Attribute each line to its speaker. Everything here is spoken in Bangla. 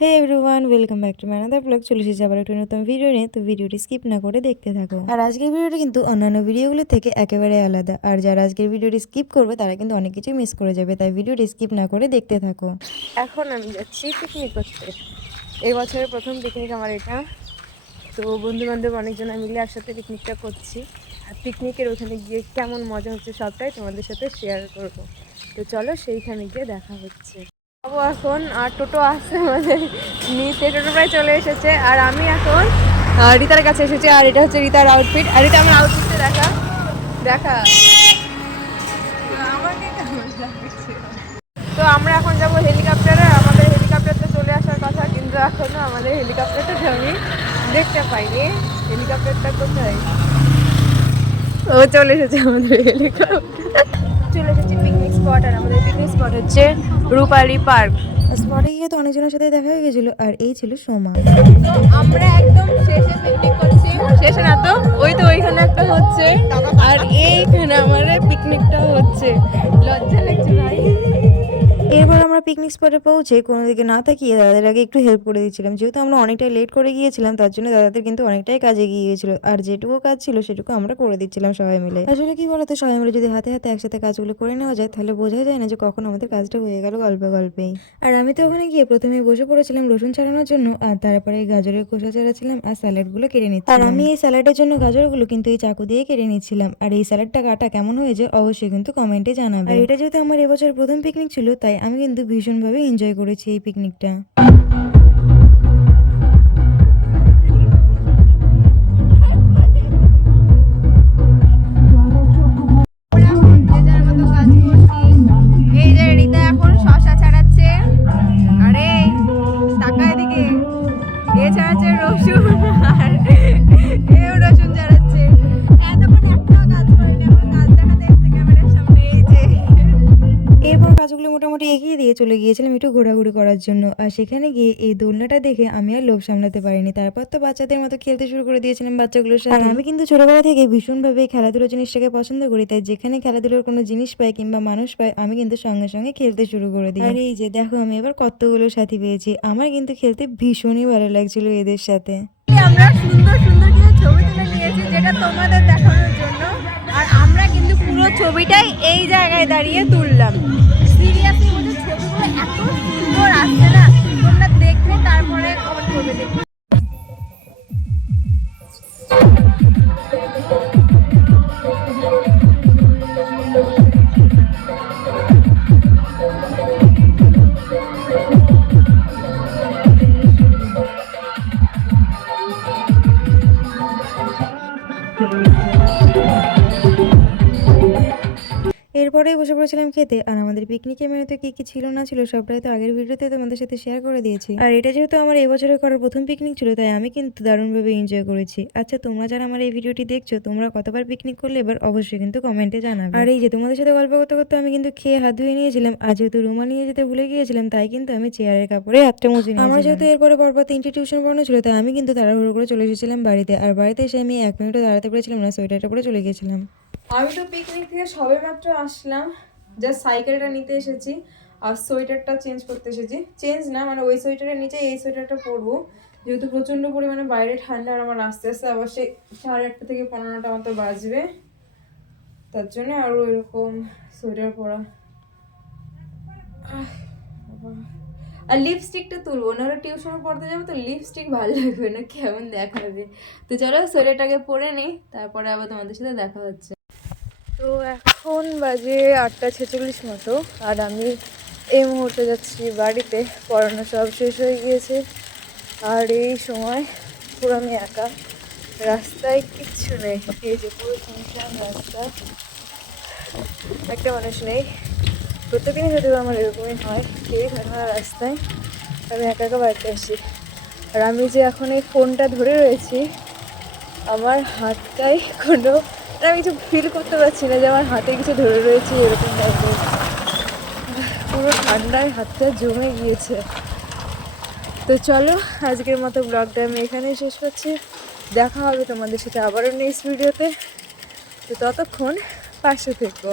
Speaker 1: Hey everyone welcome back to ম্যানাদার blog চলে এসেছে আবার একটা নতুন ভিডিও নিয়ে, তো ভিডিওটি স্কিপ না করে দেখতে থাকো। আর আজকের ভিডিওটি কিন্তু অন্যান্য ভিডিওগুলো থেকে একেবারে আলাদা। আর যারা আজকের ভিডিওটি স্কিপ করবে, তারা কিন্তু অনেক কিছু মিস করে যাবে, তাই ভিডিওটি স্কিপ না করে দেখতে থাকো।
Speaker 2: এখন আমি যাচ্ছি পিকনিক করতে। এই বছরের প্রথম পিকনিক আমার এটা। তো বন্ধু বান্ধব অনেকজন মিলে একসাথে পিকনিকটা করছি। আর পিকনিকের ওখানে গিয়ে কেমন মজা হচ্ছে সবটাই তোমাদের সাথে শেয়ার করব। তো চলো সেইখানে গিয়ে দেখা হচ্ছে। যাব এখন, আর টোটো আসছে আমাদের। নিতে টোটো প্রায় চলে এসেছে, আর আমি এখন রিতার কাছে এসেছি, আর এটা হচ্ছে রিতার আউটফিট আর এটা আমার আউটফিটটা দেখা দেখা। তো আমরা এখন যাব হেলিকপ্টারে আমাদের হেলিকপ্টারটা চলে আসার কথা, কিন্তু এখনও আমাদের হেলিকপ্টারটা আমি দেখতে পাইনি হেলিকপ্টারটা কোথায়? ও চলে এসেছে আমাদের হেলিকপ্টার চলে এসেছি স্পট আর আমাদের পিকনিক স্পট হচ্ছে রূপালী পার্ক।
Speaker 1: স্পটে গিয়ে তো অনেকজনের সাথে দেখা হয়ে গেছিল আর এই ছিল সোমা।
Speaker 2: তো আমরা একদম শেষে পিকনিক করছি। শেষে না তো ওই তো ওইখানে একটা হচ্ছে আর এইখানে আমাদের পিকনিকটা হচ্ছে। লজ্জা লাগছে ভাই।
Speaker 1: এরপর আমরা পিকনিক স্পটে পৌঁছে কোনো দিকে না তাকিয়ে দাদাদের আগে একটু হেল্প করে দিচ্ছিলাম। যেহেতু আমরা অনেকটাই লেট করে গিয়েছিলাম, তার জন্য দাদাদের কিন্তু অনেকটাই কাজে গিয়েছিল। আর যেটুকু কাজ ছিল, সেটুকু আমরা করে দিচ্ছিলাম সবাই মিলে। আসলে কি বলতো, সবাই মিলে যদি হাতে হাতে একসাথে কাজগুলো করে নেওয়া যায়, তাহলে বোঝা যায় না যে কখন আমাদের কাজটা হয়ে গেল গল্পে গল্পেই আর আমি তো ওখানে গিয়ে প্রথমে বসে পড়েছিলাম রসুন ছাড়ানোর জন্য, আর তারপরে গাজরের খোসা ছাড়াচ্ছিলাম আর স্যালাডগুলো কেটে নিচ্ছিলাম। আর আমি এই স্যালাডের জন্য গাজরগুলো কিন্তু এই চাকু দিয়ে কেটে নিচ্ছিলাম। আর এই স্যালাডটা কাটা কেমন হয়েছে, অবশ্যই কিন্তু কমেন্টে জানাবে। আর এটা যেহেতু আমার এবছর প্রথম পিকনিক ছিল, তাই আমি কিন্তু ভীষণভাবে এনজয় করেছি এই পিকনিকটা মোটামুটি এগিয়ে দিয়ে চলে গিয়েছিলাম একটু ঘোরাঘুরি করার জন্য। আর সেখানে গিয়ে এই দোলনাটা দেখে আমি আর লোভ সামলাতে পারিনি। তারপর তো বাচ্চাদের মতো খেলতে শুরু করে দিয়েছিলাম বাচ্চাগুলোর সাথে। আর আমি কিন্তু ছোটবেলা থেকে ভীষণভাবে খেলাধুলো জিনিসটাকে পছন্দ করি তাই যেখানে খেলাধুলোর কোনো জিনিস পাই কিংবা মানুষ পাই আমি কিন্তু সঙ্গে সঙ্গে খেলতে শুরু করে দিই। আর এই যে দেখো আমি এবার কতগুলো সাথী পেয়েছি। আমার কিন্তু খেলতে ভীষণই ভালো লাগছিল এদের সাথে।
Speaker 2: আমরা সুন্দর সুন্দর কিছু ছবি তুলে নিয়েছি যেটা তোমাদের দেখানোর জন্য। আর আমরা কিন্তু পুরো ছবিটাই এই জায়গায় দাঁড়িয়ে তুললাম। Thank you.
Speaker 1: এরপরেই বসে পড়েছিলাম খেতে। আর আমাদের পিকনিকের মেনুতে কি কি ছিল না ছিল সবটাই তো আগের ভিডিওতে তোমাদের সাথে শেয়ার করে দিয়েছি। আর এটা যেহেতু আমার এই বছরের করার প্রথম পিকনিক ছিল, তাই আমি কিন্তু দারুণভাবে এনজয় করেছি। আচ্ছা তোমরা যারা আমার এই ভিডিওটি দেখছ, তোমরা কতবার পিকনিক করলে? এবার অবশ্যই কিন্তু কমেন্টে জানাবে। আর এই যে তোমাদের সাথে গল্প করতে করতে আমি কিন্তু খেয়ে হাত ধুয়ে নিয়েছিলাম। আর যেহেতু রুমাল নিয়ে যেতে ভুলে গিয়েছিলাম, তাই কিন্তু আমি চেয়ারের কাপড়ে হাতটা মুছে নিয়েছিলাম। আমার যেহেতু এরপরে পরপর তিনটি টিউশন পড়ানো ছিল, তাই আমি কিন্তু তাড়াহুড়ো করে চলে এসেছিলাম বাড়িতে। আর বাড়িতে এসে আমি এক মিনিটও দাঁড়াতে পেরেছিলাম না সোয়েটারটা পরে চলে গেছিলাম
Speaker 2: আমি তো পিকনিক থেকে সবে মাত্র আসলাম। জাস্ট সাইকেলটা নিতে এসেছি আর সোয়েটারটা চেঞ্জ করতে এসেছি। চেঞ্জ না মানে ওই সোয়েটারের নিচে এই সোয়েটারটা পরবো। যেহেতু প্রচণ্ড পরিমাণে বাইরে ঠান্ডা আর আমার আস্তে আস্তে আবার সেই সাড়ে আটটা থেকে পনেরোটা মতো বাজবে। তার জন্য আরও এরকম সোয়েটার পরা। আর লিপস্টিকটা তুলবো, নাহলে টিউশনে পড়তে যাব তো লিপস্টিক ভালো লাগবে না, কেমন দেখাবে। তো চলো সোয়েটারটাকে পরে নিই, তারপরে আবার তোমাদের সাথে দেখা হচ্ছে। তো এখন বাজে আটটা ছেচল্লিশ মতো, আর আমি এই মুহূর্তে যাচ্ছি বাড়িতে। পড়ানো সব শেষ হয়ে গিয়েছে। আর এই সময় পুরো আমি একা। রাস্তায় কিচ্ছু নেই। এই যে পুরো শুনছিলাম রাস্তা। একটা মানুষ নেই। প্রত্যেকদিনই হয়তো আমার এরকমই হয়। কেউই থাকে না রাস্তায়। আমি একা একা বাড়িতে আসি। আর আমি যে এখন এই ফোনটা ধরে রয়েছি, আমার হাতটায় কোনো আমি কিছু ফিল করতে পারছি না যে আমার হাতে কিছু ধরে রয়েছে, এরকম টাইপের পুরো ঠান্ডায় হাতটা জমে গিয়েছে। তো চলো, আজকের মতো ব্লগটা আমি এখানেই শেষ করছি। দেখা হবে তোমাদের সাথে আবারও নেক্সট ভিডিওতে তো ততক্ষণ পাশে থেকো।